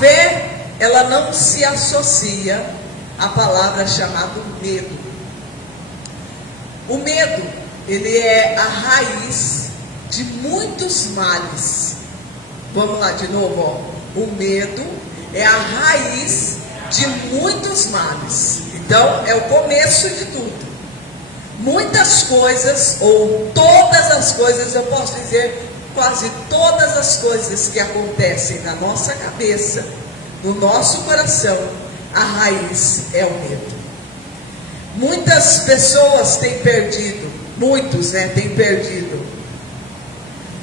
fé, ela não se associa à palavra chamada medo. O medo, ele é a raiz de muitos males. Vamos lá de novo, ó. O medo é a raiz de muitos males. Então, é o começo de tudo. Muitas coisas, ou todas as coisas, eu posso dizer, quase todas as coisas que acontecem na nossa cabeça, no nosso coração, a raiz é o medo. Muitas pessoas têm perdido, têm perdido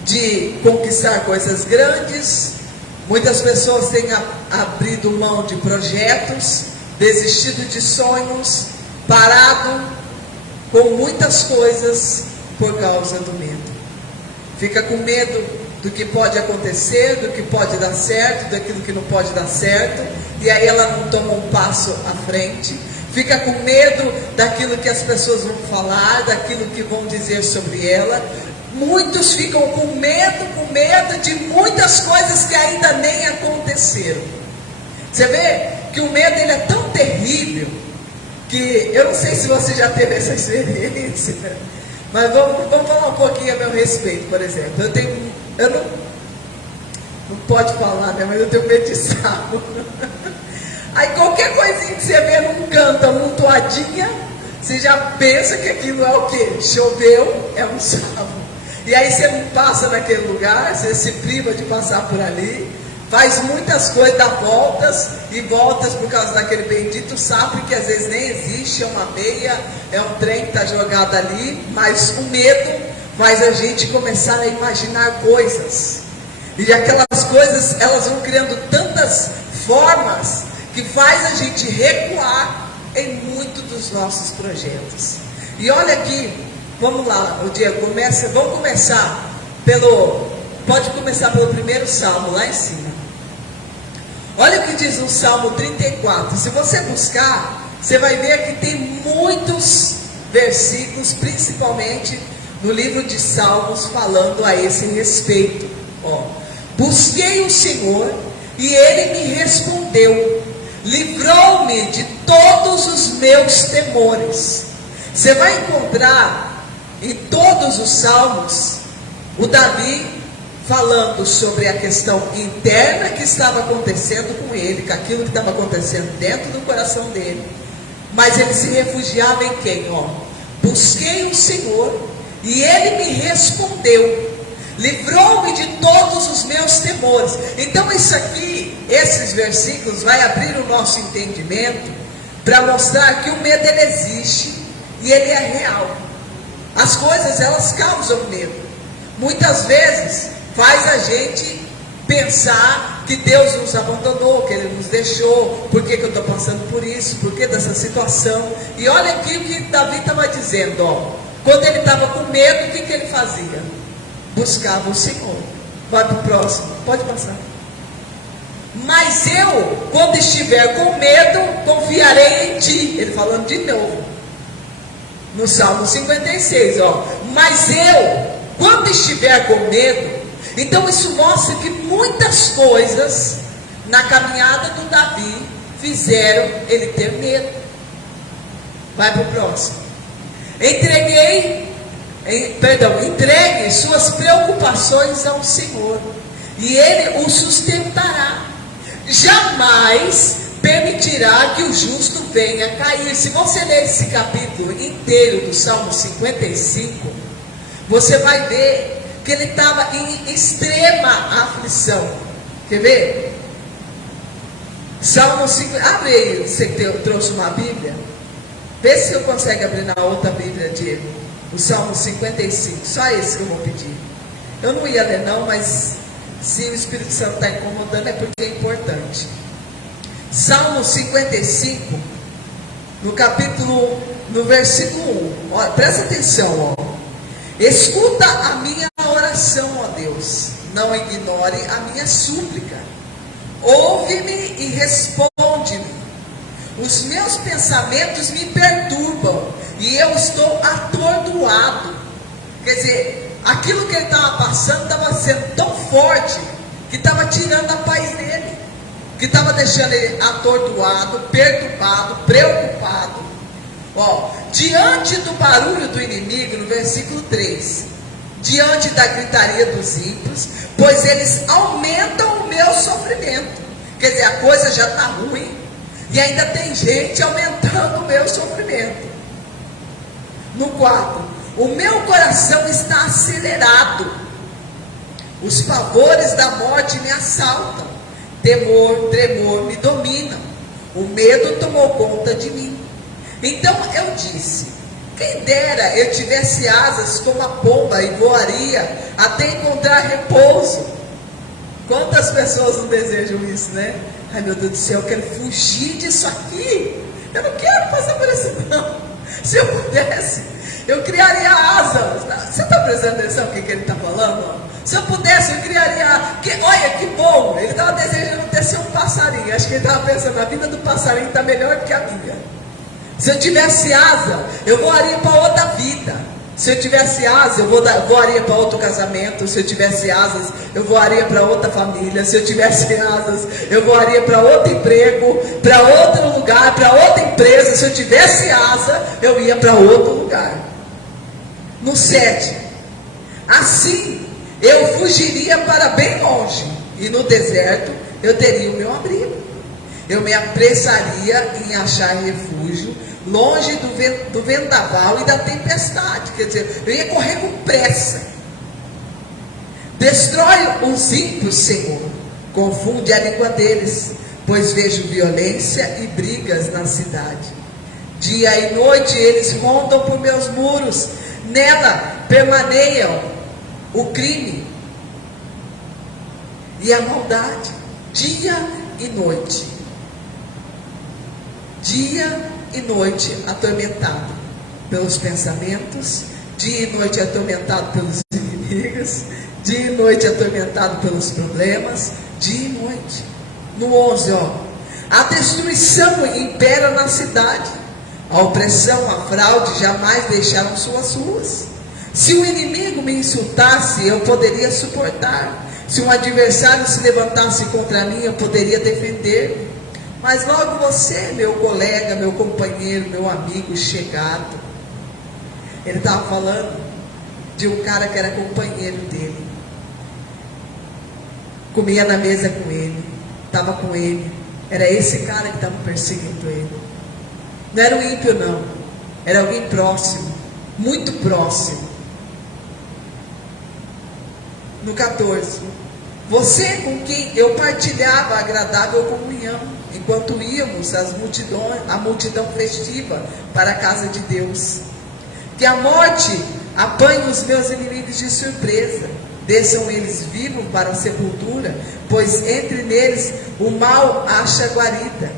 de conquistar coisas grandes. Muitas pessoas têm abrido mão de projetos, desistido de sonhos, parado com muitas coisas por causa do medo. Fica com medo do que pode acontecer, do que pode dar certo, daquilo que não pode dar certo, e aí ela não toma um passo à frente. Fica com medo daquilo que as pessoas vão falar, daquilo que vão dizer sobre ela. Muitos ficam com medo de muitas coisas que ainda nem aconteceram. Você vê que o medo, ele é tão terrível, que eu não sei se você já teve essa experiência, mas vamos falar um pouquinho a meu respeito. Por exemplo, eu não pode falar, né, mas eu tenho medo de sapo. Aí qualquer coisinha que você vê num canto amontoadinha, você já pensa que aquilo é o quê? Choveu, é um sapo. E aí você não passa naquele lugar, você se priva de passar por ali, faz muitas coisas, dá voltas e voltas por causa daquele bendito sapo que às vezes nem existe, é uma meia, é um trem que está jogado ali. Mas o medo faz a gente começar a imaginar coisas, e aquelas coisas, elas vão criando tantas formas que faz a gente recuar em muito dos nossos projetos. E olha aqui, vamos lá, o Diego, vamos começar pode começar pelo primeiro salmo, lá em cima. Olha o que diz no Salmo 34, se você buscar, você vai ver que tem muitos versículos, principalmente no livro de Salmos, falando a esse respeito. Busquei o Senhor, e Ele me respondeu, livrou-me de todos os meus temores. Você vai encontrar em todos os salmos o Davi falando sobre a questão interna que estava acontecendo com ele, com aquilo que estava acontecendo dentro do coração dele. Mas ele se refugiava em quem? Busquei o Senhor, e Ele me respondeu, livrou-me de todos os meus temores. Então isso aqui, esses versículos vai abrir o nosso entendimento para mostrar que o medo, ele existe e ele é real. As coisas, elas causam medo. Muitas vezes faz a gente pensar que Deus nos abandonou, que Ele nos deixou. Por que eu estou passando por isso? Por que dessa situação? E olha aqui o que Davi estava dizendo, quando ele estava com medo, o que ele fazia? Buscava o Senhor. Vai para o próximo, pode passar. Mas eu, quando estiver com medo, confiarei em Ti. Ele falando de novo, no Salmo 56, mas eu, quando estiver com medo. Então isso mostra que muitas coisas na caminhada do Davi fizeram ele ter medo. Vai para o próximo. Entregue suas preocupações ao Senhor, e Ele o sustentará. Jamais permitirá que o justo venha cair. Se você ler esse capítulo inteiro do Salmo 55, você vai ver que ele estava em extrema aflição. Quer ver? Salmo 5, abre aí, você que trouxe uma Bíblia. Vê se você consegue abrir na outra Bíblia, Diego. O Salmo 55, só esse que eu vou pedir. Eu não ia ler não, mas se o Espírito Santo está incomodando é porque é importante. Salmo 55, no versículo 1, olha, presta atenção, escuta a minha oração, ó Deus, não ignore a minha súplica, ouve-me e responde-me. Os meus pensamentos me perturbam e eu estou atordoado. Quer dizer, aquilo que ele estava passando estava sendo tão forte que estava tirando a paz dele. que estava deixando ele atordoado, perturbado, preocupado. Ó, diante do barulho do inimigo, no versículo 3, diante da gritaria dos ímpios, pois eles aumentam o meu sofrimento. Quer dizer, a coisa já está ruim, e ainda tem gente aumentando o meu sofrimento. No 4, o meu coração está acelerado, os pavores da morte me assaltam, temor, tremor me dominam, o medo tomou conta de mim. Então eu disse, quem dera eu tivesse asas como a pomba e voaria até encontrar repouso. Quantas pessoas não desejam isso, né? Ai, meu Deus do céu, eu quero fugir disso aqui, eu não quero passar por isso não. Se eu pudesse, eu criaria asas. Você está prestando atenção no que ele está falando? Se eu pudesse, eu criaria. Olha que bom, ele estava desejando ter ser um passarinho. Acho que ele estava pensando, a vida do passarinho está melhor que a minha. Se eu tivesse asa, eu voaria para outra vida. Se eu tivesse asa, eu voaria para outro casamento. Se eu tivesse asas, eu voaria para outra família. Se eu tivesse asas, eu voaria para outro emprego, para outro lugar, para outra empresa. Se eu tivesse asa, eu ia para outro lugar. No 7, assim eu fugiria para bem longe, e no deserto eu teria o meu abrigo. Eu me apressaria em achar refúgio, longe do vendaval e da tempestade. Quer dizer, eu ia correr com pressa. Destrói os ímpios, Senhor, confunde a língua deles, pois vejo violência e brigas na cidade. Dia e noite eles rondam por meus muros, nela permaneiam o crime e a maldade, dia e noite. Dia e noite atormentado pelos pensamentos, dia e noite atormentado pelos inimigos, dia e noite atormentado pelos problemas, dia e noite. No 11, ó, a destruição impera na cidade, a opressão, a fraude jamais deixaram suas ruas. Se o inimigo me insultasse, eu poderia suportar. Se um adversário se levantasse contra mim, eu poderia defender. Mas logo você, meu colega, meu companheiro, meu amigo chegado. Ele estava falando de um cara que era companheiro dele. Comia na mesa com ele, estava com ele. Era esse cara que estava perseguindo ele. Não era um ímpio não, era alguém próximo, muito próximo. No 14, você com quem eu partilhava a agradável comunhão, enquanto íamos a multidão festiva para a casa de Deus. Que a morte apanhe os meus inimigos de surpresa, desçam eles vivos para a sepultura, pois entre neles o mal acha guarida.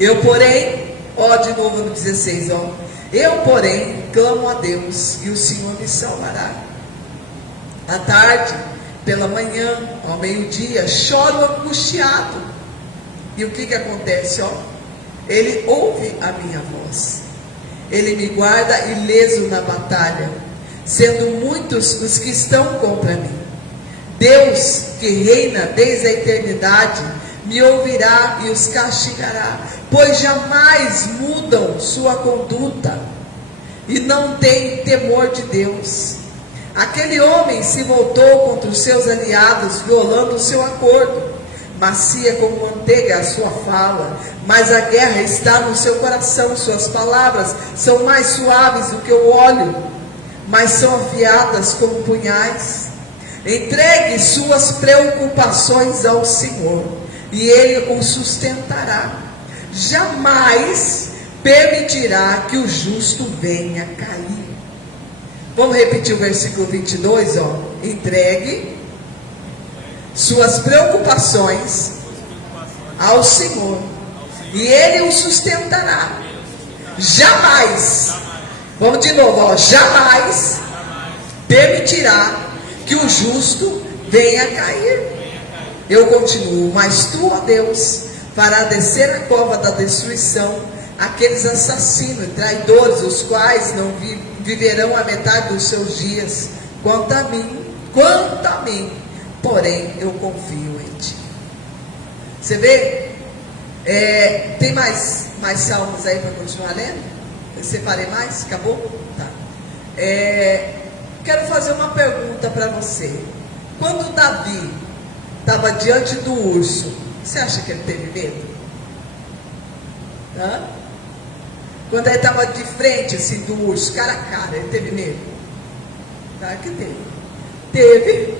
Eu porém, ó, de novo no 16, ó, eu porém clamo a Deus e o Senhor me salvará. À tarde, pela manhã, ao meio-dia, choro angustiado. E o que acontece, ó? Ele ouve a minha voz. Ele me guarda ileso na batalha, sendo muitos os que estão contra mim. Deus, que reina desde a eternidade, me ouvirá e os castigará, pois jamais mudam sua conduta e não têm temor de Deus. Aquele homem se voltou contra os seus aliados, violando o seu acordo. Macia como manteiga a sua fala, mas a guerra está no seu coração. Suas palavras são mais suaves do que o óleo, mas são afiadas como punhais. Entregue suas preocupações ao Senhor, e Ele o sustentará. Jamais permitirá que o justo venha cair. Vamos repetir o versículo 22, ó. Entregue suas preocupações ao Senhor, e Ele o sustentará. Jamais, vamos de novo, ó, jamais permitirá que o justo venha cair. Eu continuo, mas tu, ó Deus, fará descer a cova da destruição aqueles assassinos e traidores, os quais não viverão a metade dos seus dias. Quanto a mim, porém, eu confio em ti. Você vê? Tem mais salmos aí para continuar lendo? Eu separei mais? Acabou? Tá. Quero fazer uma pergunta para você. Quando Davi estava diante do urso, você acha que ele teve medo? Hã? Quando ele estava de frente assim do urso, cara a cara, ele teve medo? Claro que teve. Teve.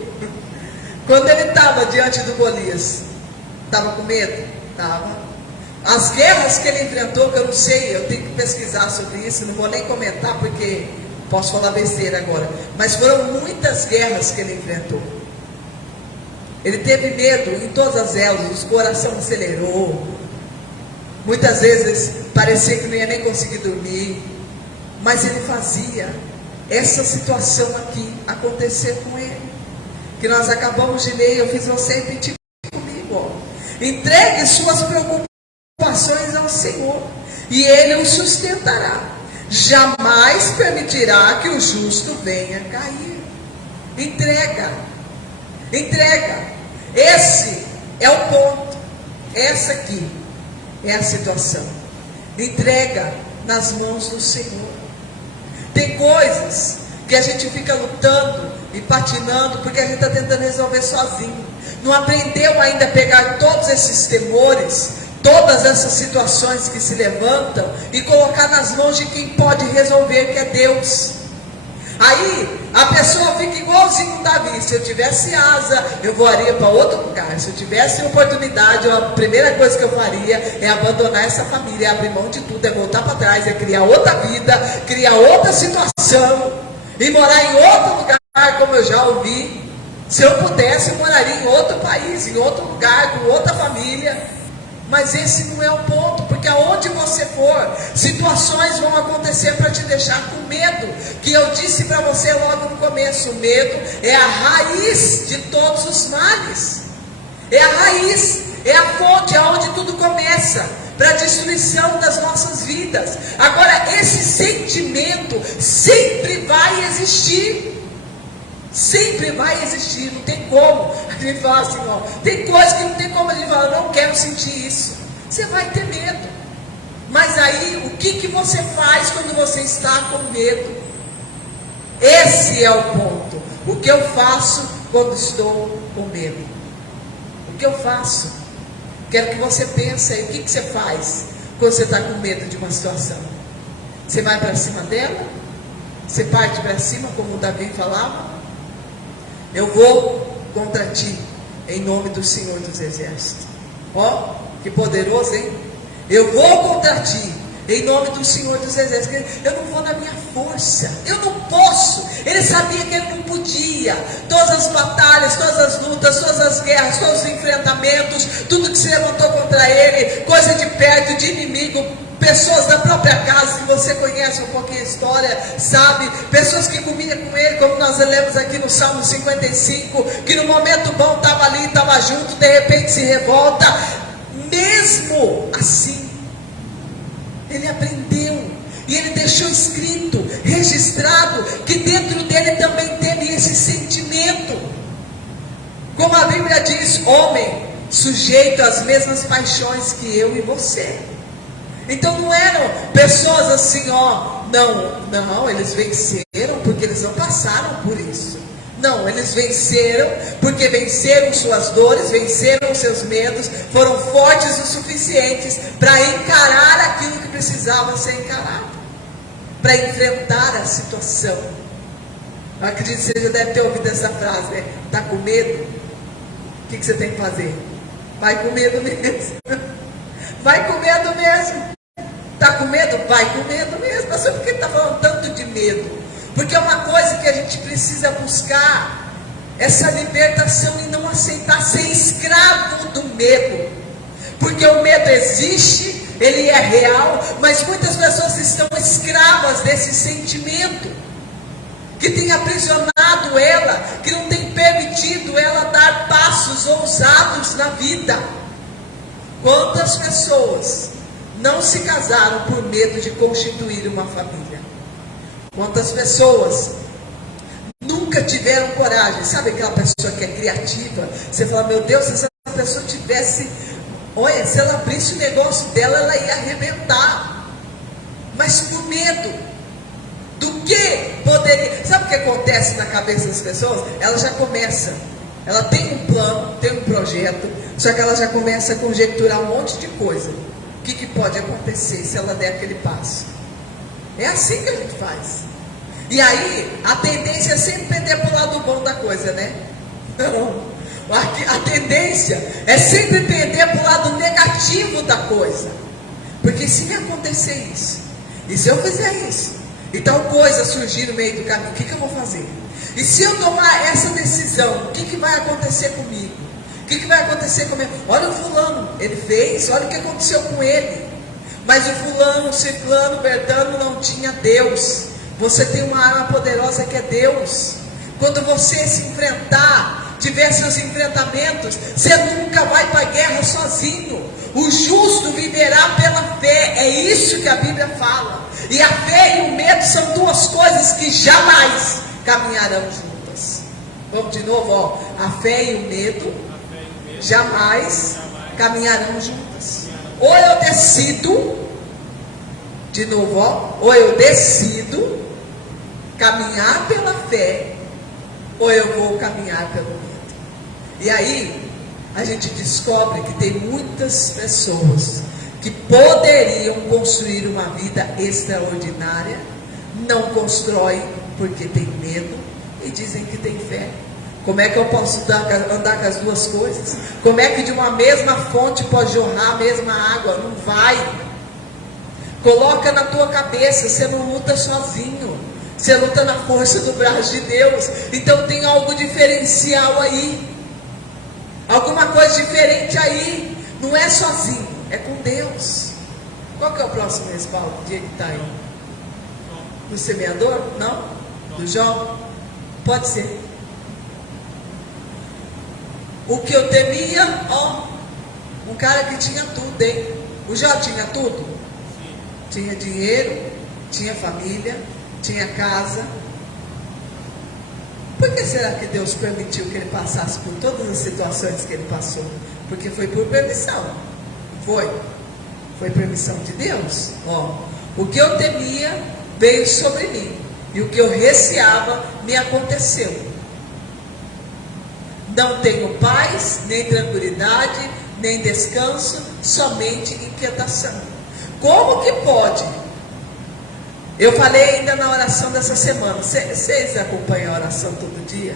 Quando ele estava diante do Golias, estava com medo? Estava. As guerras que ele enfrentou, que eu não sei, eu tenho que pesquisar sobre isso, não vou nem comentar porque posso falar besteira agora, mas foram muitas guerras que ele enfrentou. Ele teve medo em todas as elas, o coração acelerou, muitas vezes parecia que não ia nem conseguir dormir, mas ele fazia essa situação aqui acontecer com ele, que nós acabamos de ler. Eu fiz você repetir comigo, ó. Entregue suas preocupações ao Senhor e Ele o sustentará. Jamais permitirá que o justo venha cair. Entrega. Esse é o ponto. Essa aqui é a situação. Entrega nas mãos do Senhor. Tem coisas que a gente fica lutando e patinando porque a gente está tentando resolver sozinho. Não aprendeu ainda a pegar todos esses temores, todas essas situações que se levantam e colocar nas mãos de quem pode resolver, que é Deus. Aí a pessoa fica igualzinho Davi. Se eu tivesse asa, eu voaria para outro lugar. Se eu tivesse oportunidade, a primeira coisa que eu faria é abandonar essa família, é abrir mão de tudo, é voltar para trás, é criar outra vida, criar outra situação e morar em outro lugar, como eu já ouvi. Se eu pudesse, eu moraria em outro país, em outro lugar, com outra família. Mas esse não é o ponto, porque aonde você for, situações vão acontecer para te deixar com medo. Que eu disse para você logo no começo, o medo é a raiz de todos os males. É a raiz, é a fonte, é onde tudo começa, para a destruição das nossas vidas. Agora, esse sentimento sempre vai existir. Sempre vai existir, não tem como. A gente fala assim, ó, tem coisas que não tem como a gente falar, não quero sentir isso. Você vai ter medo. Mas aí, o que você faz quando você está com medo? Esse é o ponto. O que eu faço quando estou com medo? O que eu faço? Quero que você pense aí, o que você faz quando você está com medo de uma situação? Você vai para cima dela? Você parte para cima, como o Davi falava? Eu vou contra ti, em nome do Senhor dos Exércitos. Ó, que poderoso, hein? Eu vou contra ti, em nome do Senhor dos Exércitos. Eu não vou na minha força, eu não posso. Ele sabia que ele não podia. Todas as batalhas, todas as lutas, todas as guerras, todos os enfrentamentos, tudo que se levantou contra ele, coisa de perto, de inimigo, pessoas da própria casa, que você conhece um pouquinho a história, sabe? Pessoas que comiam com ele, como nós lemos aqui no Salmo 55, que no momento bom estava ali, estava junto, de repente se revolta. Mesmo assim, ele aprendeu, e ele deixou escrito, registrado, que dentro dele também teve esse sentimento. Como a Bíblia diz, homem sujeito às mesmas paixões que eu e você. Então não eram pessoas assim, ó, não, eles venceram porque eles não passaram por isso. Não, eles venceram porque venceram suas dores, venceram seus medos, foram fortes o suficientes para encarar aquilo que precisava ser encarado, para enfrentar a situação. Eu acredito que você já deve ter ouvido essa frase, né? Está com medo? O que você tem que fazer? Vai com medo mesmo. Vai com medo mesmo. Está com medo? Vai com medo mesmo. Mas por que está falando tanto de medo? Porque é uma coisa que a gente precisa buscar, essa libertação e não aceitar ser escravo do medo. Porque o medo existe, ele é real, mas muitas pessoas estão escravas desse sentimento, que tem aprisionado ela, que não tem permitido ela dar passos ousados na vida. Quantas pessoas não se casaram por medo de constituir uma família? Quantas pessoas nunca tiveram coragem? Sabe aquela pessoa que é criativa? Você fala, meu Deus, se essa pessoa tivesse Olha, se ela abrisse o negócio dela, ela ia arrebentar. Mas por medo do que poderia. Sabe o que acontece na cabeça das pessoas? Ela já começa. Ela tem um plano, tem um projeto, só que ela já começa a conjecturar um monte de coisa. O que pode acontecer se ela der aquele passo? É assim que a gente faz. E aí, a tendência é sempre pender para o lado bom da coisa, né? Não. A tendência é sempre pender para o lado negativo da coisa. Porque se me acontecer isso, e se eu fizer isso, e tal coisa surgir no meio do caminho, o que eu vou fazer? E se eu tomar essa decisão, o que vai acontecer comigo? O que vai acontecer comigo? Olha o fulano, ele fez, olha o que aconteceu com ele. Mas o fulano, o ciclano, o bertano não tinha Deus. Você tem uma arma poderosa que é Deus. Quando você se enfrentar, tiver seus enfrentamentos, você nunca vai para a guerra sozinho. O justo viverá pela fé. É isso que a Bíblia fala. E a fé e o medo são duas coisas que jamais caminharão juntas. Vamos de novo, ó. A fé e o medo jamais caminharão juntas. Ou eu decido, de novo, ó, ou eu decido caminhar pela fé, ou eu vou caminhar pelo medo. E aí, a gente descobre que tem muitas pessoas que poderiam construir uma vida extraordinária, não constroem porque tem medo e dizem que tem fé. Como é que eu posso andar com as duas coisas? Como é que de uma mesma fonte pode jorrar a mesma água? Não vai. Coloca na tua cabeça, você não luta sozinho. Você luta na força do braço de Deus. Então tem algo diferencial aí. Alguma coisa diferente aí. Não é sozinho, é com Deus. Qual que é o próximo respaldo? O dia que está aí? Do semeador? Não? Do Jó? Pode ser. O que eu temia, ó, um cara que tinha tudo, hein? O Jó tinha tudo? Tinha dinheiro, tinha família, tinha casa. Por que será que Deus permitiu que ele passasse por todas as situações que ele passou? Porque foi por permissão. Foi permissão de Deus. Ó, o que eu temia veio sobre mim, e o que eu receava me aconteceu. Não tenho paz, nem tranquilidade, nem descanso, somente inquietação. Como que pode? Eu falei ainda na oração dessa semana. Vocês acompanham a oração todo dia?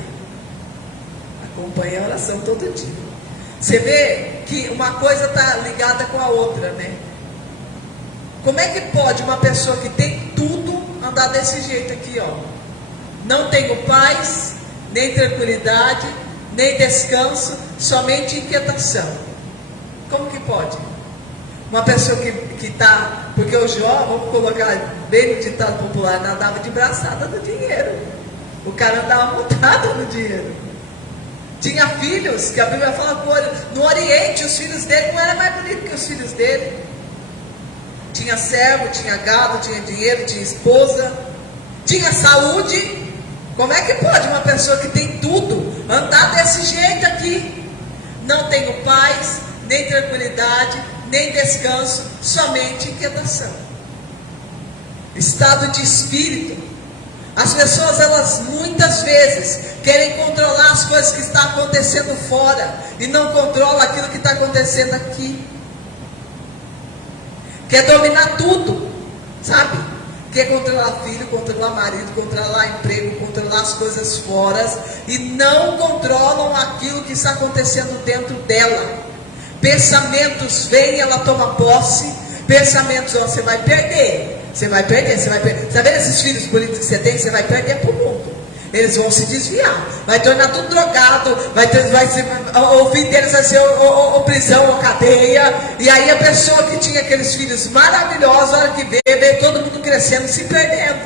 Acompanham a oração todo dia. Você vê que uma coisa está ligada com a outra, né? Como é que pode uma pessoa que tem tudo andar desse jeito aqui, ó? Não tenho paz, nem tranquilidade, nem descanso, somente inquietação. Como que pode? Uma pessoa que está, porque o Jó, vamos colocar bem no ditado popular, nadava de braçada no dinheiro. O cara andava montado no dinheiro. Tinha filhos, que a Bíblia fala no Oriente, os filhos dele não eram mais bonitos que os filhos dele. Tinha servo, tinha gado, tinha dinheiro, tinha esposa, tinha saúde. Como é que pode uma pessoa que tem tudo andar desse jeito aqui? Não tenho paz, nem tranquilidade, nem descanso, somente inquietação. Estado de espírito. As pessoas, elas muitas vezes querem controlar as coisas que estão acontecendo fora e não controlam aquilo que está acontecendo aqui. Quer dominar tudo, sabe? Quer controlar filho, controlar marido, controlar emprego, controlar as coisas fora e não controlam aquilo que está acontecendo dentro dela. Pensamentos vêm, ela toma posse. Pensamentos, ó, você vai perder. Você vai perder. Está vendo esses filhos bonitos que você tem? Você vai perder para o mundo. Eles vão se desviar. Vai tornar tudo drogado. O fim deles vai ser ou prisão ou cadeia. E aí a pessoa que tinha aqueles filhos maravilhosos, a hora que vê todo mundo crescendo e se perdendo.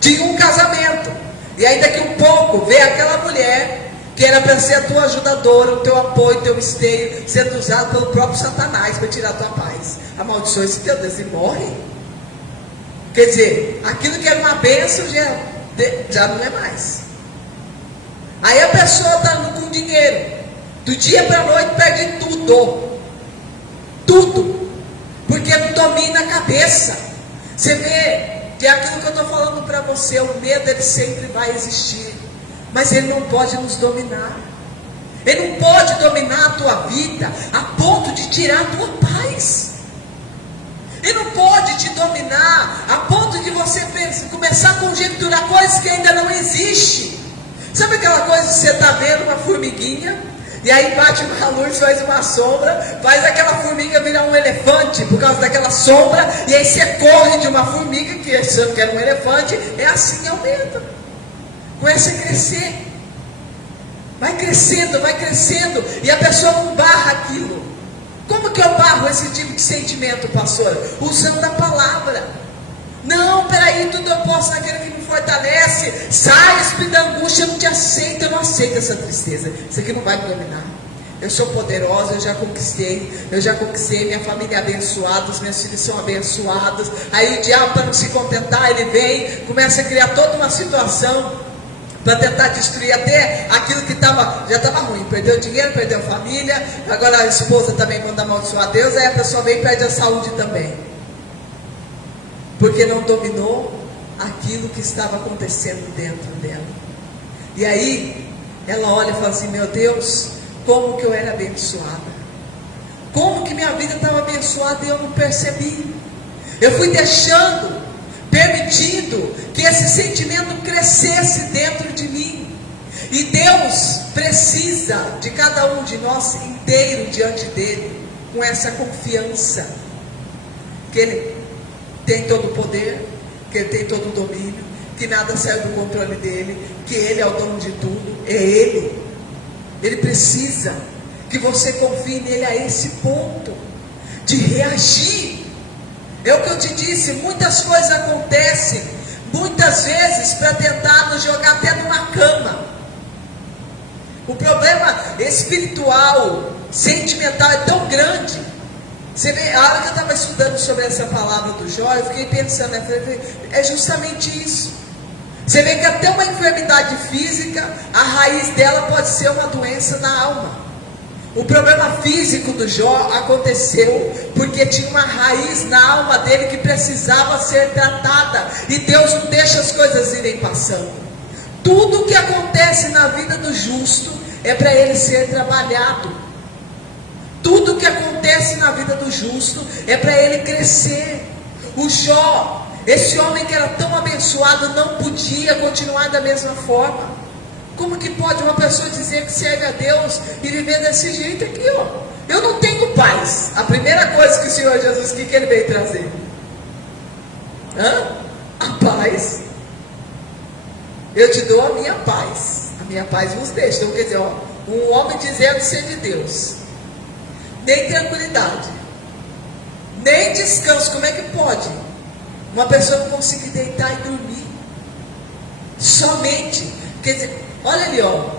Tinha um casamento. E aí daqui um pouco vê aquela mulher que era para ser a tua ajudadora, o teu apoio, o teu esteio, sendo usado pelo próprio Satanás para tirar a tua paz. Amaldiçoa esse teu Deus e morre. Quer dizer, aquilo que era uma bênção já não é mais. Aí a pessoa está com dinheiro, do dia para a noite perde tudo. tudo, porque domina a cabeça. Você vê que é aquilo que eu estou falando para você, o medo ele sempre vai existir, mas ele não pode nos dominar. Ele não pode dominar a tua vida a ponto de tirar a tua paz. Ele não pode te dominar a ponto de você começar a conjecturar coisas que ainda não existem. Sabe aquela coisa que você está vendo uma formiguinha, e aí bate uma luz, faz uma sombra, faz aquela formiga virar um elefante por causa daquela sombra, e aí você corre de uma formiga que achando que era um elefante. É assim, é o medo. Começa a crescer. Vai crescendo, e a pessoa não barra aquilo. Como que eu barro esse tipo de sentimento, pastora? Usando a palavra. Não, peraí, tudo eu posso naquele que me fortalece. Sai, espírito da angústia, eu não te aceito, eu não aceito essa tristeza. Isso aqui não vai me dominar. Eu sou poderosa, eu já conquistei, minha família é abençoada, os meus filhos são abençoados. Aí o diabo, para não se contentar, ele vem, começa a criar toda uma situação para tentar destruir até aquilo que já estava ruim. Perdeu dinheiro, perdeu família, agora a esposa também manda amaldiçoar a Deus, aí a pessoa vem e perde a saúde também, porque não dominou aquilo que estava acontecendo dentro dela. E aí ela olha e fala assim: meu Deus, como que eu era abençoada, como que minha vida estava abençoada e eu não percebi. Eu fui permitindo que esse sentimento crescesse dentro de mim. E Deus precisa de cada um de nós inteiro diante dele, com essa confiança que ele tem todo o poder, que ele tem todo o domínio, que nada sai do controle dele, que ele é o dono de tudo, é ele. Ele precisa que você confie nele a esse ponto de reagir. É o que eu te disse, muitas coisas acontecem, muitas vezes para tentar nos jogar até numa cama. O problema espiritual, sentimental é tão grande. Você vê, a hora que eu estava estudando sobre essa palavra do Jó, eu fiquei pensando, é justamente isso. Você vê que até uma enfermidade física, a raiz dela pode ser uma doença na alma. O problema físico do Jó aconteceu porque tinha uma raiz na alma dele que precisava ser tratada. E Deus não deixa as coisas irem passando. Tudo que acontece na vida do justo é para ele ser trabalhado. Tudo que acontece na vida do justo é para ele crescer. O Jó, esse homem que era tão abençoado, não podia continuar da mesma forma. Como que pode uma pessoa dizer que serve a Deus e viver desse jeito aqui, ó? Eu não tenho paz. A primeira coisa que o Senhor Jesus, que ele veio trazer? A paz. Eu te dou a minha paz vos deixa. Então quer dizer, ó, um homem dizendo ser de Deus, nem tranquilidade, nem descanso. Como é que pode uma pessoa não conseguir deitar e dormir? Somente, quer dizer, olha ali, ó,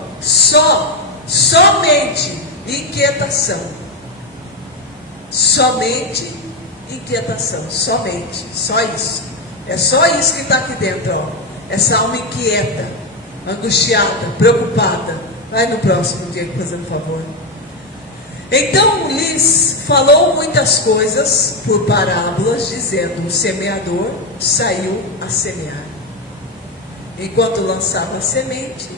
somente inquietação. Somente inquietação, somente, só isso. É só isso que está aqui dentro, ó. Essa alma inquieta, angustiada, preocupada. Vai no próximo, Diego, fazendo favor. Então lhes falou muitas coisas por parábolas, dizendo: o semeador saiu a semear. Enquanto lançava a semente,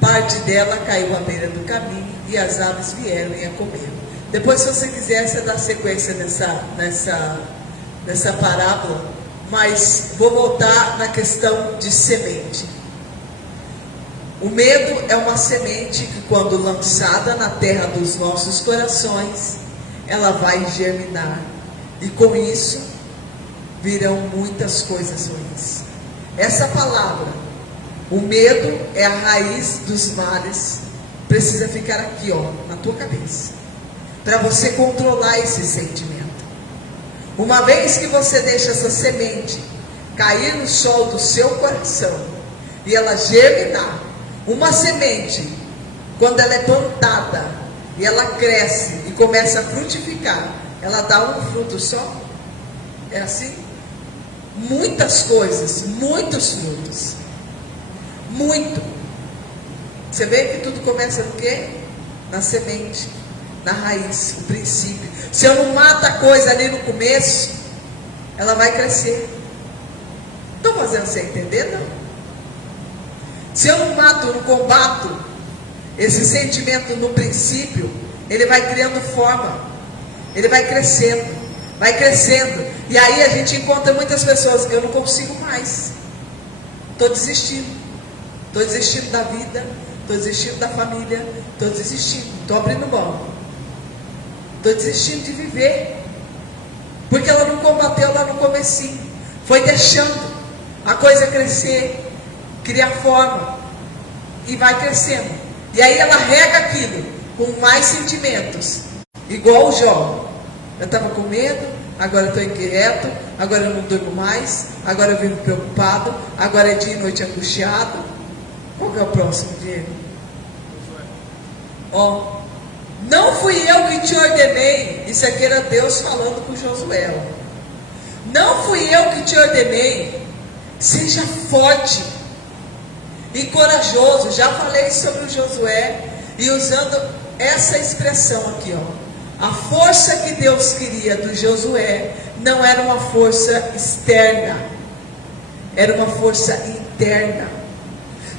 parte dela caiu à beira do caminho, e as aves vieram e a comeram. Depois, se você quiser, você dá sequência nessa parábola, mas vou voltar na questão de semente. O medo é uma semente que, quando lançada na terra dos nossos corações, ela vai germinar, e com isso virão muitas coisas ruins. Essa palavra, o medo é a raiz dos males, precisa ficar aqui, ó, na tua cabeça, para você controlar esse sentimento. Uma vez que você deixa essa semente cair no solo do seu coração e ela germinar, uma semente, quando ela é plantada e ela cresce e começa a frutificar, ela dá um fruto só? É assim? Muitas coisas, muitos frutos. Muito. Você vê que tudo começa no quê? Na semente, na raiz, o princípio. Se eu não mato a coisa ali no começo, ela vai crescer. Estou fazendo você entender? Não. Se eu não mato, não combato esse sentimento no princípio, ele vai criando forma, ele vai crescendo, vai crescendo. E aí a gente encontra muitas pessoas, eu não consigo mais, estou desistindo da vida, estou desistindo da família, estou desistindo, estou abrindo mão, estou desistindo de viver, porque ela não combateu lá no comecinho, foi deixando a coisa crescer, criar forma, e vai crescendo, e aí ela rega aquilo com mais sentimentos, igual o Jó. Eu estava com medo, agora eu estou inquieto, agora eu não durmo mais, agora eu vivo preocupado, agora é dia e noite angustiado. Qual que é o próximo, Diego? Ó, não fui eu que te ordenei. Isso aqui era Deus falando com Josué. Não fui eu que te ordenei. Seja forte e corajoso. Já falei sobre o Josué e usando essa expressão aqui, ó. A força que Deus queria do Josué não era uma força externa, era uma força interna.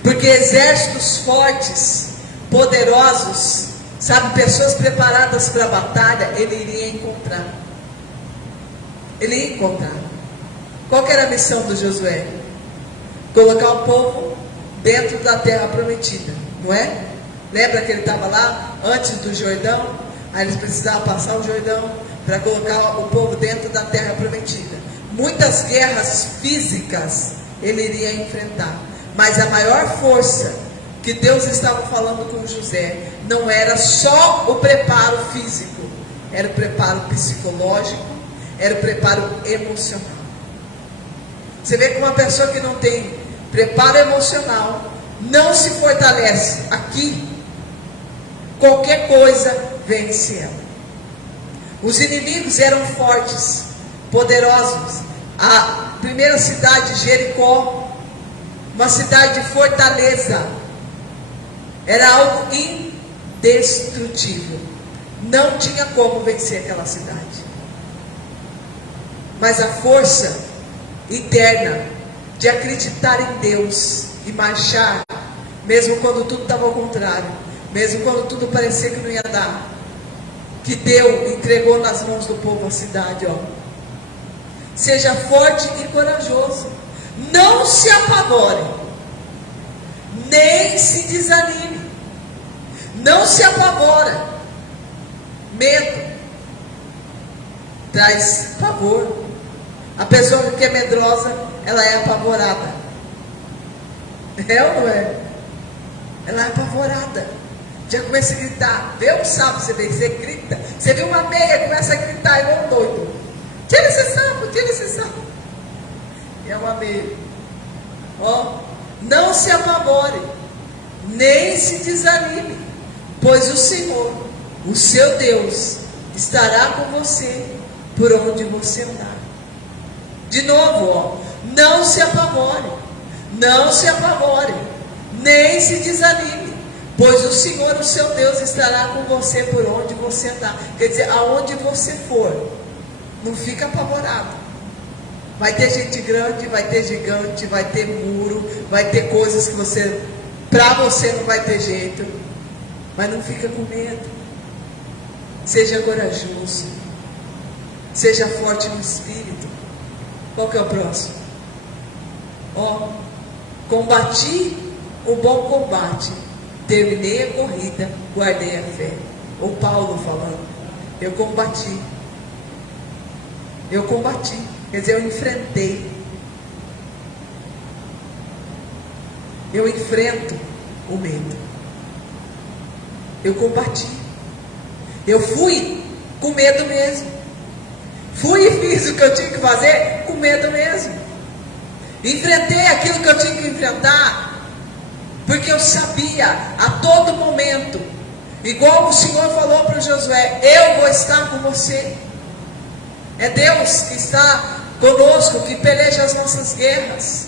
Porque exércitos fortes, poderosos, sabe, pessoas preparadas para a batalha, ele iria encontrar. Ele ia encontrar. Qual que era a missão do Josué? Colocar o povo dentro da terra prometida, não é? Lembra que ele estava lá antes do Jordão? Aí eles precisavam passar o Jordão para colocar o povo dentro da terra prometida. Muitas guerras físicas ele iria enfrentar, mas a maior força que Deus estava falando com José não era só o preparo físico, era o preparo psicológico, era o preparo emocional. Você vê que uma pessoa que não tem preparo emocional não se fortalece aqui, qualquer coisa vence ela. Os inimigos eram fortes, poderosos. A primeira cidade, Jericó, uma cidade de fortaleza, era algo indestrutível, não tinha como vencer aquela cidade. Mas a força interna de acreditar em Deus e marchar, mesmo quando tudo estava ao contrário, mesmo quando tudo parecia que não ia dar, que Deus entregou nas mãos do povo a cidade, ó. Seja forte e corajoso, não se apavore, nem se desanime, não se apavora. Medo traz pavor. A pessoa que é medrosa, ela é apavorada. É ou não é? Ela é apavorada. Já começa a gritar. Vê um sapo, você grita. Você vê uma meia, começa a gritar igual um doido. Tira esse sapo, tira esse sapo. É uma meia. Ó, não se apavore, nem se desanime, pois o Senhor, o seu Deus, estará com você por onde você andar. De novo, ó, não se apavore, não se apavore, nem se desanime, pois o Senhor, o seu Deus, estará com você por onde você andar. Quer dizer, aonde você for, não fica apavorado. Vai ter gente grande, vai ter gigante, vai ter muro, vai ter coisas que você, para você não vai ter jeito, mas não fica com medo. Seja corajoso, seja forte no espírito. Qual que é o próximo? Ó, combati o bom combate, terminei a corrida, guardei a fé. O Paulo falando, eu combati, quer dizer, eu enfrentei, eu enfrento o medo, eu combati, eu fui com medo mesmo, fui e fiz o que eu tinha que fazer com medo mesmo, enfrentei aquilo que eu tinha que enfrentar, porque eu sabia a todo momento, igual o Senhor falou para Josué, eu vou estar com você. É Deus que está conosco, que peleja as nossas guerras.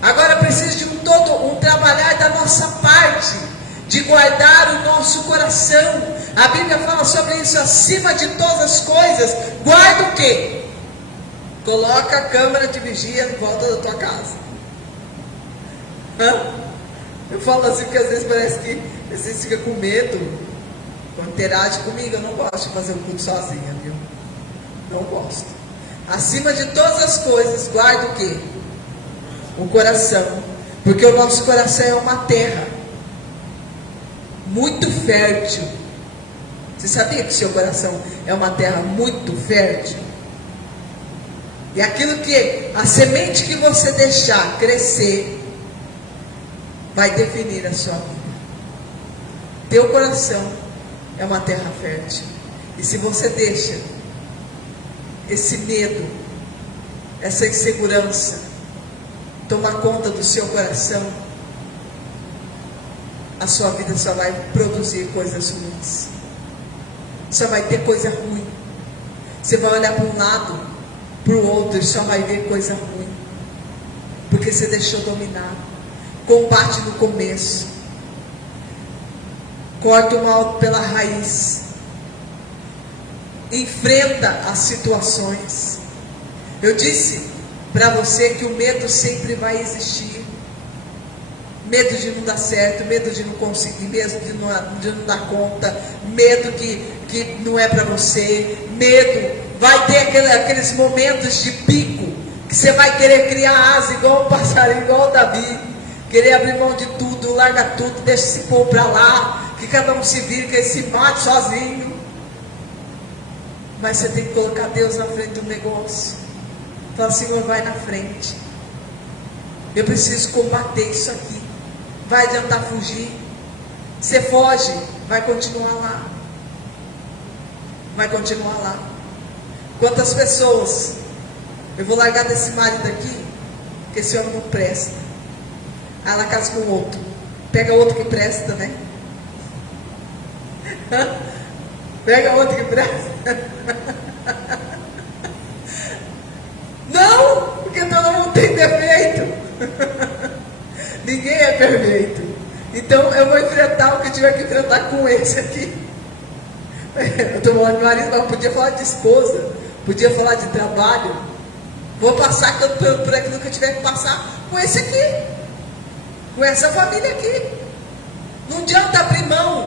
Agora precisa de um trabalhar da nossa parte, de guardar o nosso coração, A Bíblia fala sobre isso: acima de todas as coisas, guarda o quê? Coloca a câmera de vigia em volta da tua casa. Eu falo assim porque às vezes parece que vocês ficam com medo quando interage comigo. Eu não gosto de fazer um culto sozinha, viu? Não gosto. Acima de todas as coisas, guarda o quê? O coração. Porque o nosso coração é uma terra muito fértil. Você sabia que o seu coração é uma terra muito fértil? E aquilo que, a semente que você deixar crescer, vai definir a sua vida. Teu coração é uma terra fértil. E se você deixa esse medo, essa insegurança tomar conta do seu coração, a sua vida só vai produzir coisas ruins. Só vai ter coisa ruim. Você vai olhar para um lado, para o outro, e só vai ver coisa ruim. Porque você deixou dominar. Combate no começo. Corta o mal pela raiz. Enfrenta as situações. Eu disse para você que o medo sempre vai existir. Medo de não dar certo, medo de não conseguir, medo de não dar conta, medo que não é para você, medo. Vai ter aqueles momentos de pico, que você vai querer criar asa igual um passarinho, igual o Davi, querer abrir mão de tudo, larga tudo, deixa esse povo para lá, que cada um se vire, que ele se mate sozinho. Mas você tem que colocar Deus na frente do negócio. Fala: Senhor, vai na frente. Eu preciso combater isso aqui. Vai adiantar fugir? Você foge, vai continuar lá. Vai continuar lá. Quantas pessoas? Eu vou largar desse marido aqui, porque esse homem não presta. Aí ela casa com outro. Pega outro que presta, né? Pega outro que presta. Não, porque todo mundo tem defeito. Ninguém é perfeito. Então eu vou enfrentar o que eu tiver que enfrentar com esse aqui. Eu estou falando de marido, mas podia falar de esposa, podia falar de trabalho. Vou passar por aquilo que eu tiver que passar com esse aqui, com essa família aqui. Não adianta abrir mão,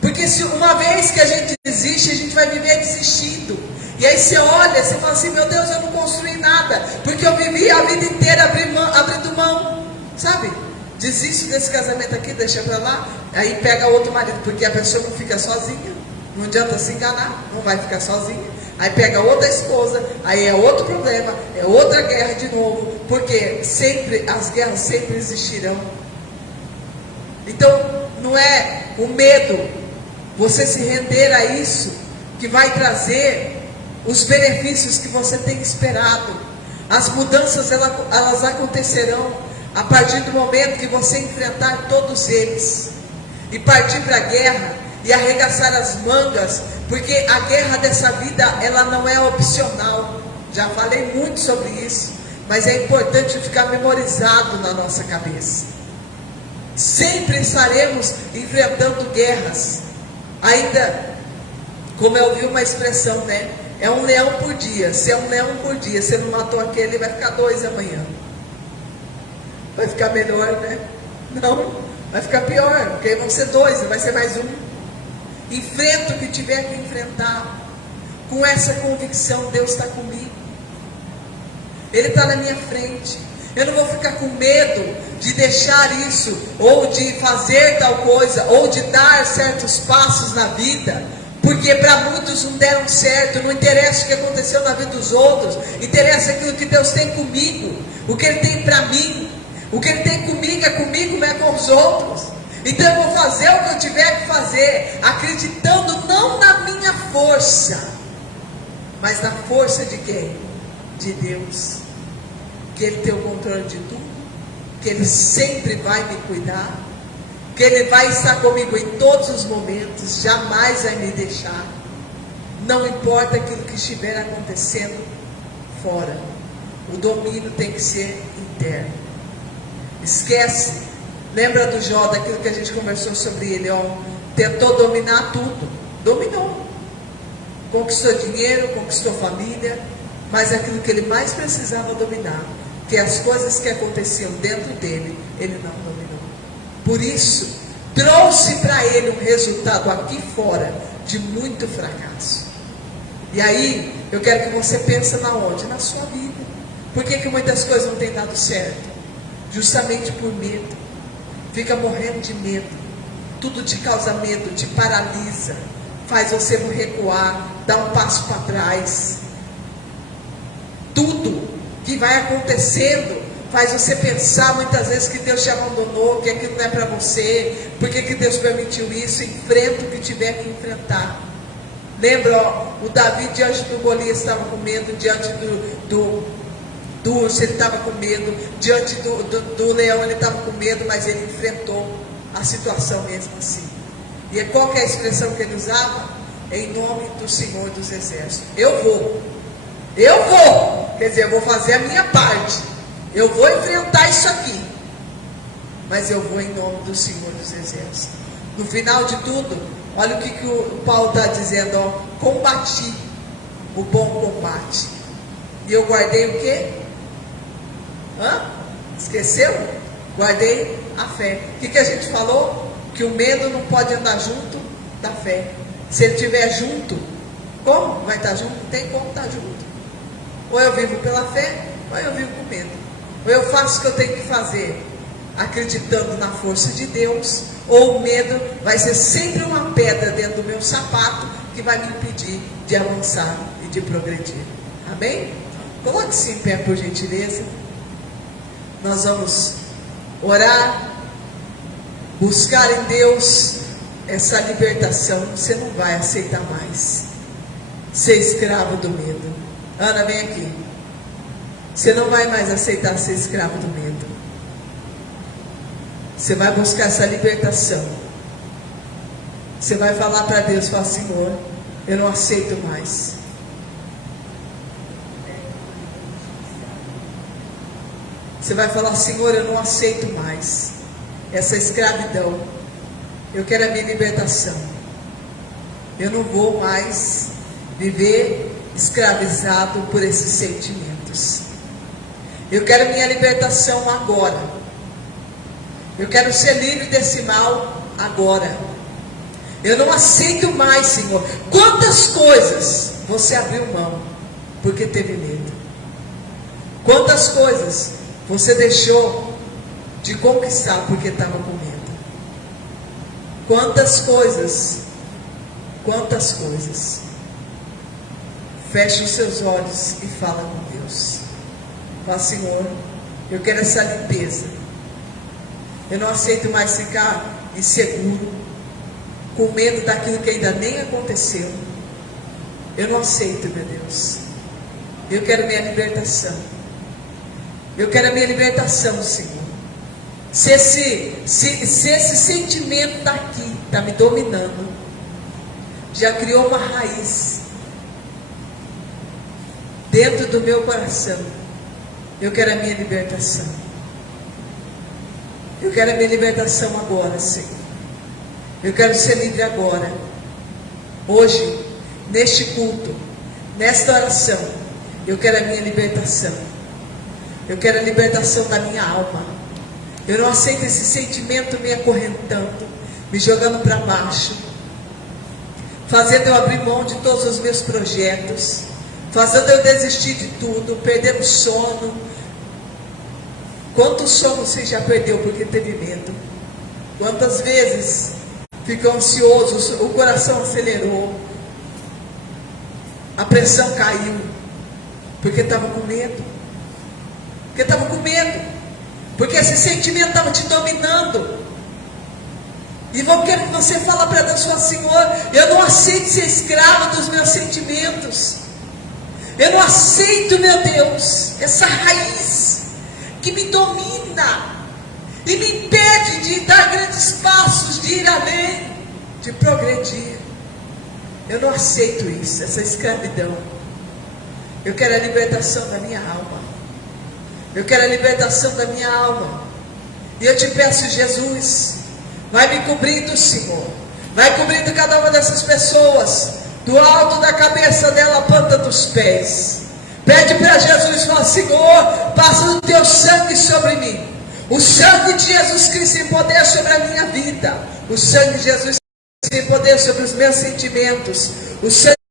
porque se uma vez que a gente desiste, a gente vai viver desistindo. E aí você olha, você fala assim: meu Deus, eu não construí nada, porque eu vivi a vida inteira abrindo mão, sabe? Desisto desse casamento aqui, deixa pra lá. Aí pega outro marido, porque a pessoa não fica sozinha. Não adianta se enganar, não vai ficar sozinha. Aí pega outra esposa, aí é outro problema, é outra guerra de novo, porque sempre, as guerras sempre existirão. Então, não é o medo, você se render a isso, que vai trazer os benefícios que você tem esperado. As mudanças, elas acontecerão a partir do momento que você enfrentar todos eles, e partir para a guerra, e arregaçar as mangas, porque a guerra dessa vida, ela não é opcional. Já falei muito sobre isso, mas é importante ficar memorizado na nossa cabeça. Sempre estaremos enfrentando guerras. Ainda, como eu ouvi uma expressão, né? É um leão por dia. Se é um leão por dia, você não matou aquele, vai ficar 2 amanhã. Vai ficar melhor, né? Não, vai ficar pior, porque vão ser 2, vai ser mais um. Enfrenta o que tiver que enfrentar, com essa convicção: Deus está comigo, Ele está na minha frente. Eu não vou ficar com medo de deixar isso, ou de fazer tal coisa, ou de dar certos passos na vida, porque para muitos não deram certo. Não interessa o que aconteceu na vida dos outros, interessa aquilo que Deus tem comigo, o que Ele tem para mim. O que Ele tem comigo, não é com os outros. Então eu vou fazer o que eu tiver que fazer, acreditando não na minha força, mas na força de quem? De Deus. Que Ele tem o controle de tudo, que Ele sempre vai me cuidar, que Ele vai estar comigo em todos os momentos, jamais vai me deixar. Não importa aquilo que estiver acontecendo fora, o domínio tem que ser interno. Esquece. Lembra do Jó, daquilo que a gente conversou sobre ele, ó, tentou dominar tudo, dominou. Conquistou dinheiro, conquistou família, mas aquilo que ele mais precisava dominar, que as coisas que aconteciam dentro dele, ele não dominou. Por isso, trouxe para ele um resultado aqui fora de muito fracasso. E aí, eu quero que você pense na onde? Na sua vida. Por que muitas coisas não têm dado certo? Justamente por medo. Fica morrendo de medo. Tudo te causa medo, te paralisa, faz você recuar, dar um passo para trás. Tudo que vai acontecendo faz você pensar muitas vezes que Deus te abandonou, que aquilo não é para você, por que Deus permitiu isso. Enfrenta o que tiver que enfrentar. Lembra, o Davi diante do Golias estava com medo, diante do urso ele estava com medo, diante do leão ele estava com medo, mas ele enfrentou a situação mesmo assim. E qual que é a expressão que ele usava? Em nome do Senhor dos Exércitos. Eu vou, quer dizer, eu vou fazer a minha parte, eu vou enfrentar isso aqui, mas eu vou em nome do Senhor dos Exércitos. No final de tudo, olha o que o Paulo está dizendo, ó, combati o bom combate, e eu guardei o quê? Esqueceu? Guardei a fé. O que a gente falou? Que o medo não pode andar junto da fé. Se ele estiver junto, como vai estar junto? Não tem como estar junto. Ou eu vivo pela fé, ou eu vivo com medo. Ou eu faço o que eu tenho que fazer, acreditando na força de Deus, ou o medo vai ser sempre uma pedra dentro do meu sapato, que vai me impedir de avançar e de progredir. Amém? Coloque-se em pé, por gentileza. Nós vamos orar, buscar em Deus essa libertação. Você não vai aceitar mais ser escravo do medo. Ana, vem aqui. Você não vai mais aceitar ser escravo do medo. Você vai buscar essa libertação. Você vai falar para Deus, falar: Senhor, eu não aceito mais. Você vai falar: Senhor, eu não aceito mais essa escravidão. Eu quero a minha libertação. Eu não vou mais viver escravizado por esses sentimentos. Eu quero minha libertação agora. Eu quero ser livre desse mal agora. Eu não aceito mais, Senhor. Quantas coisas você abriu mão porque teve medo? Quantas coisas você deixou de conquistar porque estava com medo? Quantas coisas? Quantas coisas? Feche os seus olhos e fala com Deus. Fala: Senhor, eu quero essa limpeza. Eu não aceito mais ficar inseguro, com medo daquilo que ainda nem aconteceu. Eu não aceito, meu Deus. Eu quero minha libertação. Eu quero a minha libertação, Senhor. Se esse sentimento daqui está me dominando, já criou uma raiz dentro do meu coração, eu quero a minha libertação. Eu quero a minha libertação agora, Senhor. Eu quero ser livre agora. Hoje, neste culto, nesta oração, eu quero a minha libertação. Eu quero a libertação da minha alma. Eu não aceito esse sentimento me acorrentando, me jogando para baixo, fazendo eu abrir mão de todos os meus projetos, fazendo eu desistir de tudo, perdendo sono. Quantos sonos você já perdeu porque teve medo? Quantas vezes ficou ansioso, o coração acelerou, a pressão caiu, porque estava com medo? Porque estava com medo, porque esse sentimento estava te dominando. E eu quero que você fale para Deus: Senhor, eu não aceito ser escravo dos meus sentimentos. Eu não aceito, meu Deus, essa raiz que me domina e me impede de dar grandes passos, de ir além, de progredir. Eu não aceito isso, essa escravidão. Eu quero a libertação da minha alma. Eu quero a libertação da minha alma. E eu te peço, Jesus, vai me cobrindo, Senhor. Vai cobrindo cada uma dessas pessoas, do alto da cabeça dela à planta dos pés. Pede para Jesus, fala: Senhor, passa o teu sangue sobre mim. O sangue de Jesus Cristo tem poder sobre a minha vida. O sangue de Jesus tem poder sobre os meus sentimentos. O sangue